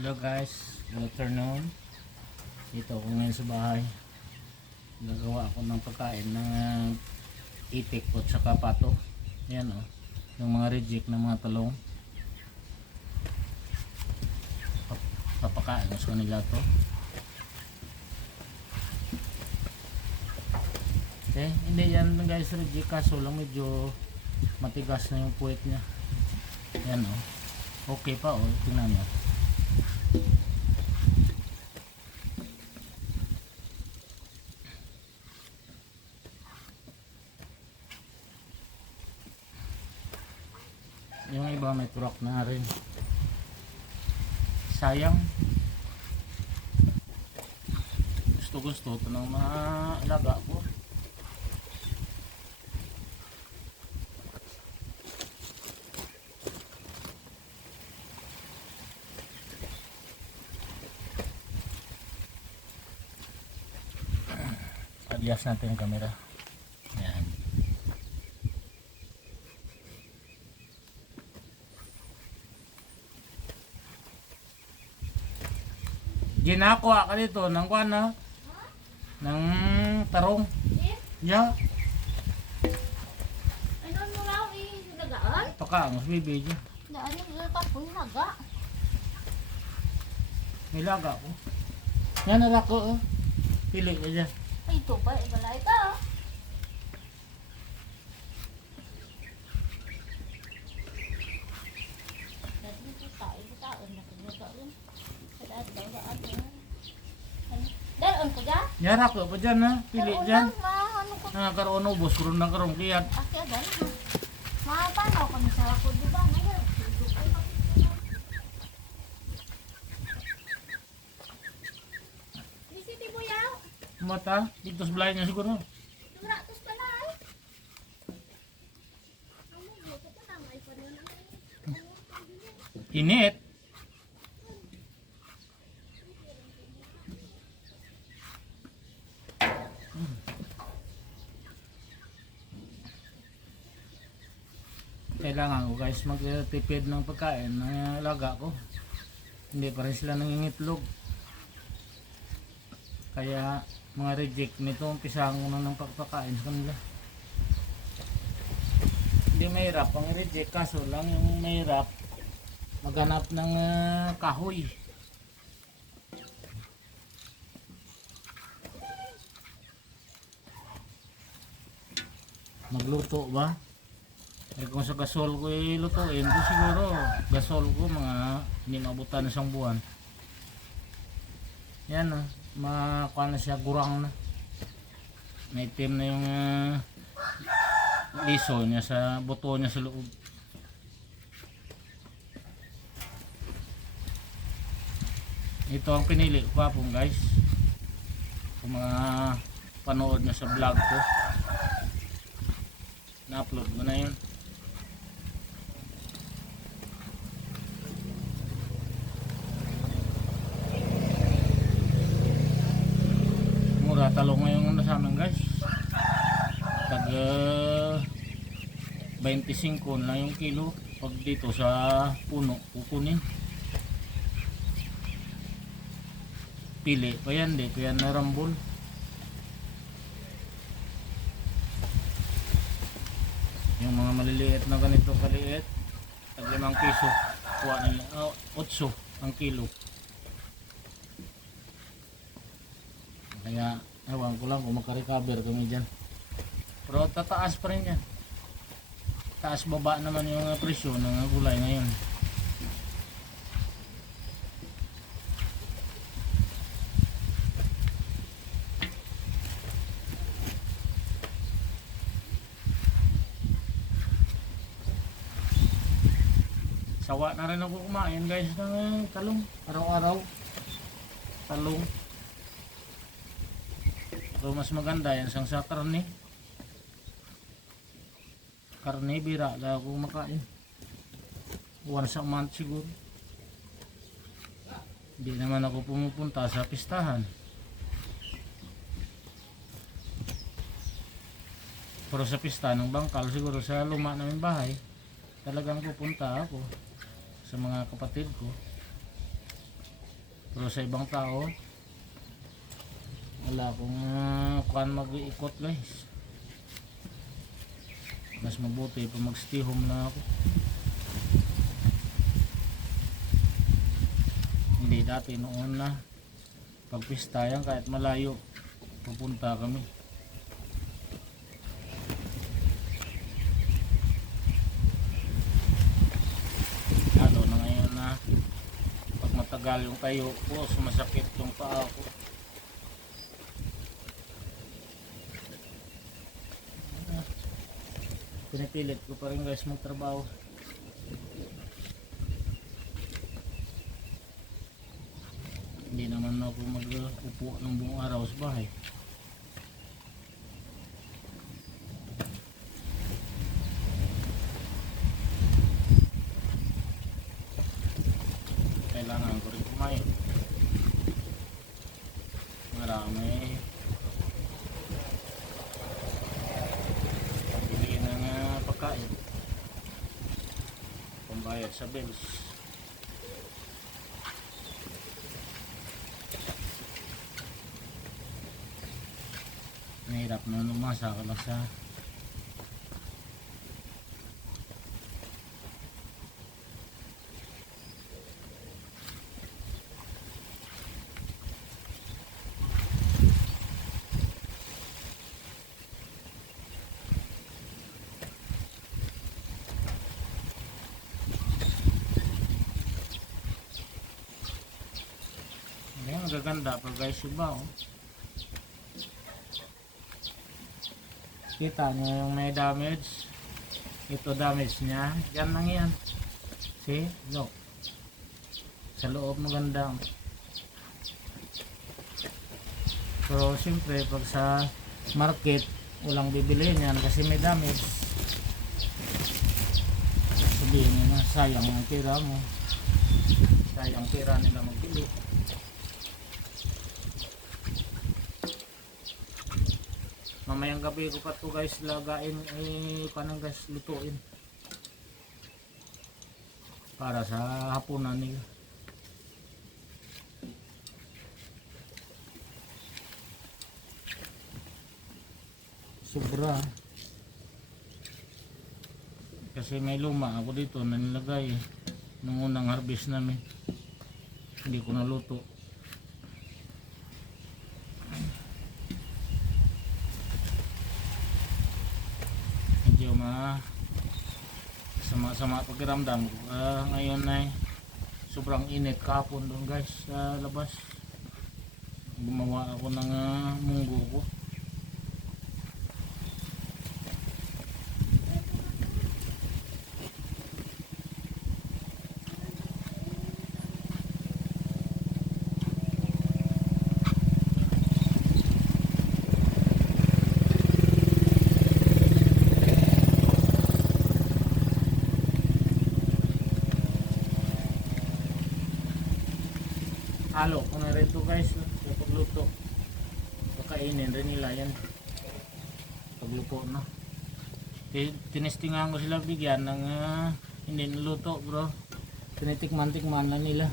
Hello guys, good afternoon. Dito ako ngayon sa bahay. Gagawa ako ng pagkain ng itik at saka pato. Yan o, yung mga reject ng mga talong. Papakain ko sa kanila to. Okay, hindi yan guys reject, kaso lang medyo matigas na yung puwet niya. Yan o, okay pa o, tingnan nyo. Yung iba may turak na rin. Sayang. Gusto ito ng mga alaga ko. Adjust natin yung camera. Yan. Ginakuha ka dito ng kuwan na ng tarong. Yeah. Ano mo raw nagaan? Pakaangos bibig. Daan yung kapoy naga. May laga ko. Yan na ko. Pili ka dyan. Ay, ito pa, ibalay ka. Dati ito taon na kanyagaon. Daan daw daan. Daan ko dyan? Yara ko pa dyan ha. Pili dyan. Ano ko? Nakakaroon ubos. Kurun na karong kiyat. Aki agad. Paano kami sa ako, di ba? Ngayon, Bisiti mo yaw. Mata. Dito sa belay niya siguro. Duratos pa na eh. Ang luto pa na, may pa rin Init. Kailangan ko guys magtipid ng pagkain ng alaga ko. Hindi pa rin sila nangingitlog. Kaya mga reject nito umpisahan ko na ng pagpakain sa kanila. Hindi mahirap ang reject, kaso lang yung mahirap maghanap ng kahoy. Magluto ba? Eh kung sa gasol ko ilutuin ko siguro gasol ko mga hindi maabutan na isang buwan. Yan na, makuha na siya, gurang na. May itim na yung liso niya sa buto niya sa loob. Ito ang pinili ko pa po guys. Kung mga panood na sa vlog ko, na-upload ko na yun. Mura talong ngayon na sa amin guys. Tag 25 na yung kilo. Pag dito sa puno kukunin. Pili pa yan, di pa yan narambol. Yung mga maliliit na ganito kaliit, tag 5 piso, kuha nila 8 ang kilo. Kaya ewan ko lang kung makarecover kami dyan. Pero tataas pa rin yan. Taas baba naman yung presyo ng gulay ngayon. Sawa na rin ako kumain guys ng talong araw-araw. Talong. Pero mas maganda yan sang sa karne. Karne bira lang ako makain. Once a month siguro. Hindi naman ako pumupunta sa pistahan. Pero sa pista ng bangkal siguro sa luma namin bahay, talagang pupunta ako sa mga kapatid ko. Pero sa ibang tao, wala akong kuan mag-iikot guys. Mas mabuti pa mag-stay home na ako. Hindi dati noon na pagpista yan kahit malayo pupunta kami. Lalo na ngayon na pag matagal yung tayo ko, sumasakit yung paa ko. Pinipilit ko pa rin guys magtrabaho. Hindi naman ako mag-upo ng buong araw sa bahay. Kailangan ko rin kumain. Marami pabili ng pagkain, pambayad sa bills. Mahirap na lumasa ka lang sa ayan, gaganda pa guys iba oh. Kita nyo yung may damage. Ito damage niya. Yan lang yan. See? Look. Sa loob maganda. Pero siyempre pag sa market walang bibili niyan kasi may damage. Sabihin nyo na sayang ang pera mo. Sayang pera nila magbili. Mamayang gabi ko pa to guys lagain panang guys lutuin para sa hapunan nila. Sobra kasi may luma ako dito na nilagay nung unang harvest namin, hindi ko naluto. Medyo sama pakiramdam ko ngayon ay sobrang init kahapon doon guys sa labas. Gumawa ako ng munggo ko. Halo ko na rin to guys sa pagluto. Pakainin rin nila yan pagluto na. Tinestingan ko sila bigyan ng hindi niluto bro. Tinitikman-tikman na nila.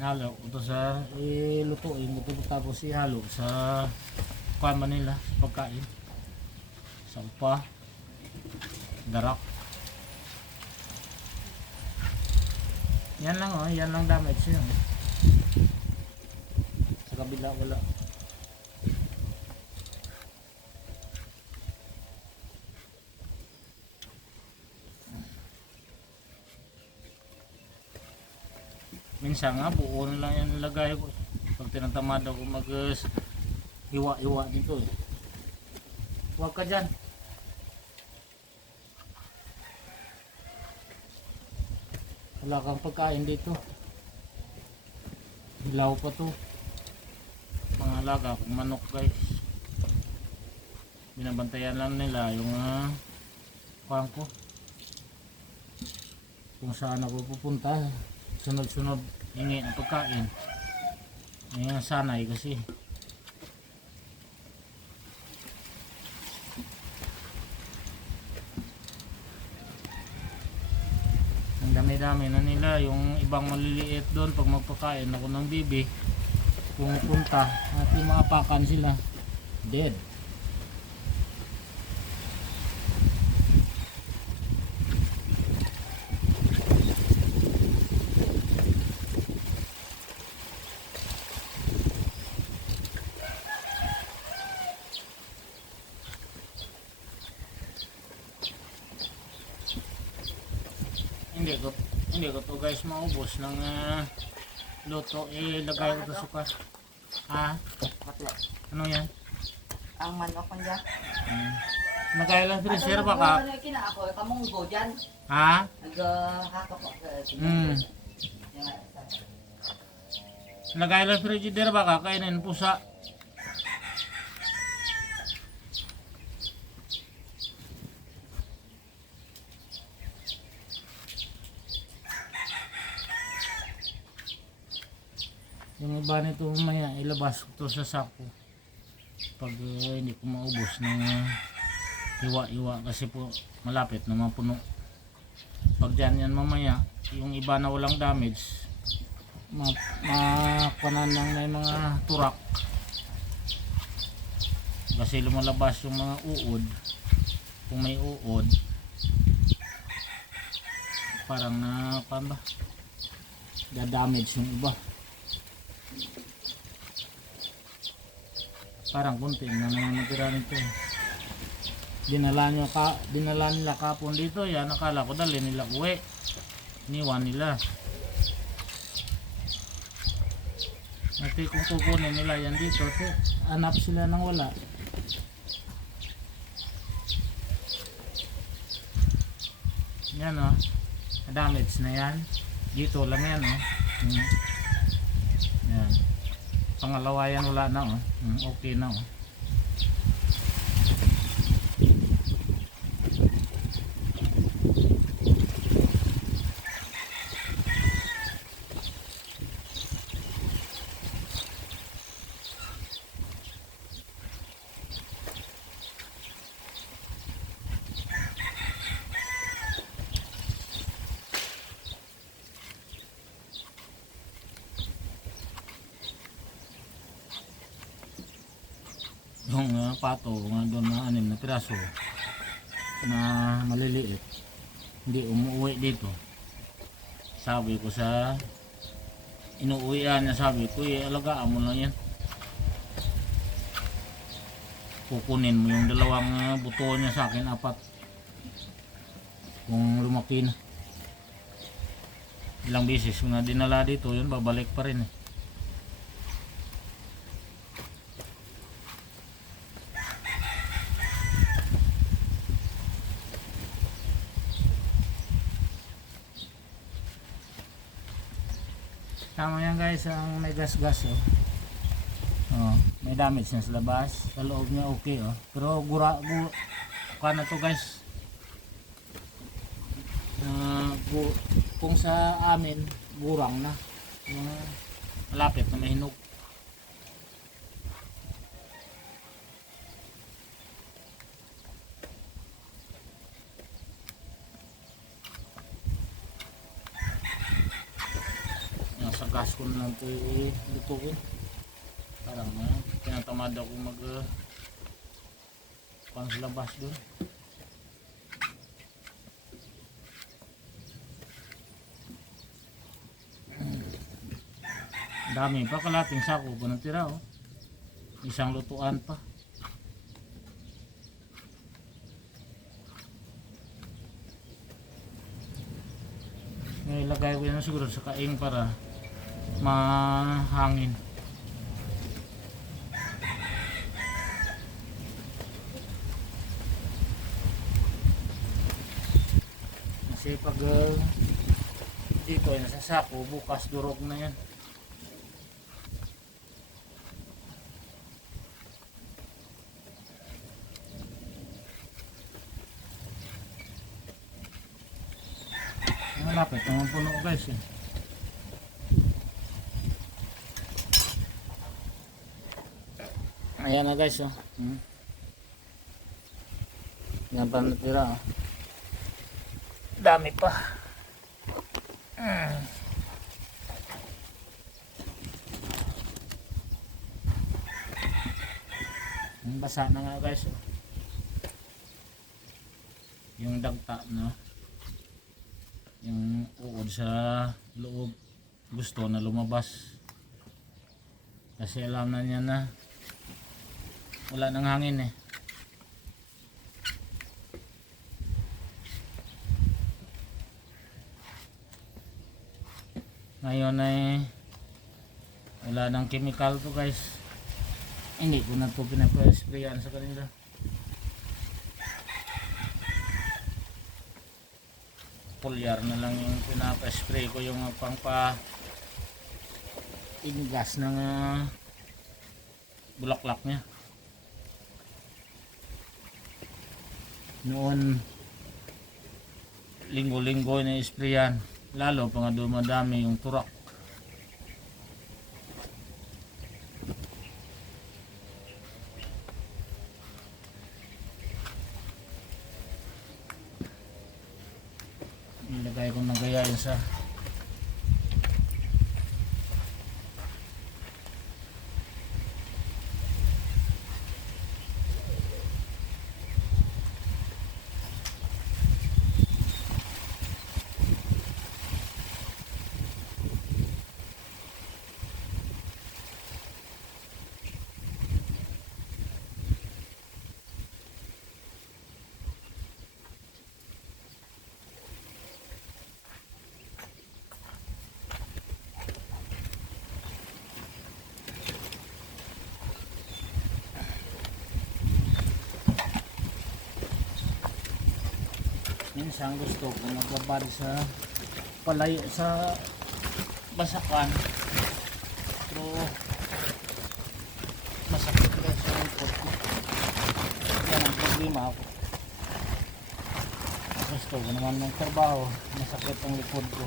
Halo ko to sa ilutuin ko to tapos ihalo sa kama nila pagkain. Sa upa, darak. Yan lang oh, yan lang damage yun. Sa kabila wala. Minsan nga buo na lang yan nilagay ko. Pag tinatamad ako mag iwa-iwa dito eh. Huwag ka dyan. Wala kang pagkain dito. Hilaw pa to. Mga alaga kong manok guys. Binabantayan lang nila yung kuwan ko. Kung saan ako pupunta. Sunod-sunod hingi ng pagkain. Ngayon sanay kasi. Dami-dami na nila. Yung ibang maliliit doon, pag magpakain ako ng bibi, pumupunta at yung maapakan sila, dead. Hindi ko to guys maubos ng luto. Ilagay ko to suka. Ha? Bakla. Ano yan? Ang manok ko dyan. Nagkaya lang freezer ba ka? Ano kina ako, kamunggo dyan. Ha? Naghatok ko. Nagkaya lang frigidaire ba ka? Kainin pusa. Yung iba nito mamaya ilabas ko to sa sako pag hindi ko maubos ng iwa-iwa kasi po malapit na mapuno. Pag dyan yan mamaya yung iba na walang damage makunan lang na yung mga turak kasi lumalabas yung mga uod. Kung may uod parang na ba da-damage yung iba. Parang kunti na naman natira nito. Dinala nila kapon dito. Yan, nakala ko dali nila uwi. Iniwan nila. Ate kung kukunin nila yan dito, hanap sila ng wala. Yan o. Damage na yan. Dito lang yan o. Yan. Pangalawa yan wala na oh. Okay na oh. Yung pato nga doon na 6 na piraso na maliliit hindi umuwi dito. Sabi ko sa inuuwian niya, sabi ko alagaan mo lang yan, kukunin mo yung 2 buto niya sa akin, 4 kung lumaki na. Ilang beses ko na dinala dito yun, babalik pa rin eh. Tama yan guys, ang may gas-gas oh. Oh, may damage na sa labas. Sa loob niya okay oh. Pero na to guys. Kung sa amin gurang na. Malapit na mahinog. Sa gas ko na lang ito lutuin. Parang tinatamad ako pang sa labas doon. Dami pa, kalating sako pa natira oh. Isang lutuan pa. Ilagay ko yan siguro sa kaing para mahangin. Kasi pag dito ay nasa sako, bukas durog na yan. Malapit naman puno guys eh. Ayan na guys oh. Yan pa natira oh. Dami pa. Basa na nga guys, oh. Yung dagta no, yung uod sa loob gusto na lumabas kasi alam na niya na wala nang hangin eh. Ngayon ay wala nang chemical to guys, hindi ko na to pinapa-sprayan sa kanila. Foliar na lang yung pinapa-spray ko, yung pangpa inigas ng bulaklak niya. Noon linggo-linggo na isprayan, lalo pa nga dumadami yung turak. Nilagay ko na gayain sa minsan gusto ko magbabad sa palayo sa basakan, pero masakit rin sa likod ko. Yan ang problema ako. Gusto ko naman ng trabaho, masakit ang likod ko.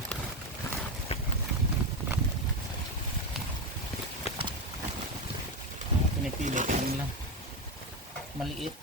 Pinipilit ko lang maliit.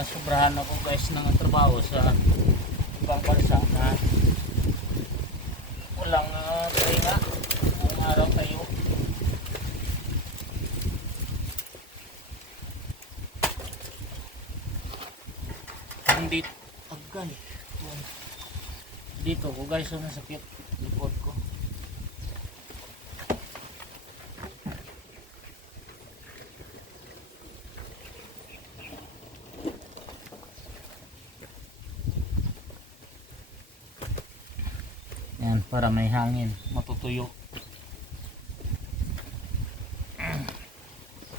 Sobrahan ako guys ng trabaho sa ibang bansa na walang pahinga ang araw tayo. Hindi agay dito ko guys, ang sakit likod ko. Yan, para may hangin, matutuyo.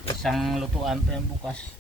Isang lutuan pa yung bukas.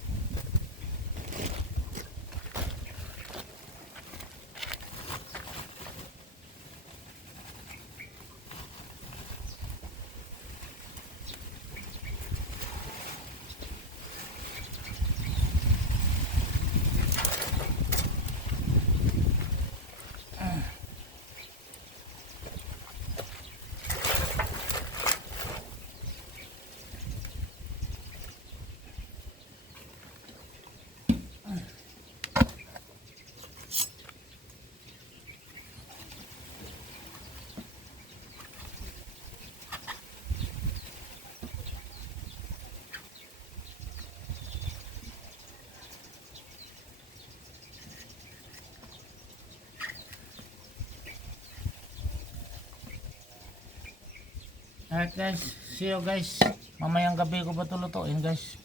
Alright guys, see you guys. Mamayang gabi ko pa tulutuin guys.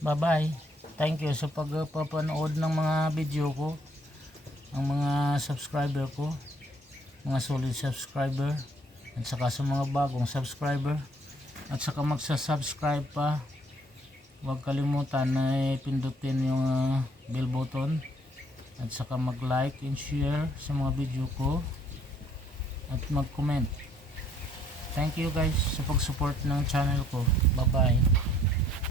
Bye bye. Thank you sa pagpapanood ng mga video ko. Ang mga subscriber ko, mga solid subscriber, at saka sa mga bagong subscriber, at saka magsa-subscribe pa, huwag kalimutan na pindutin yung bell button, at saka mag-like and share sa mga video ko, at mag-comment. Thank you guys sa pag-support ng channel ko. Bye bye.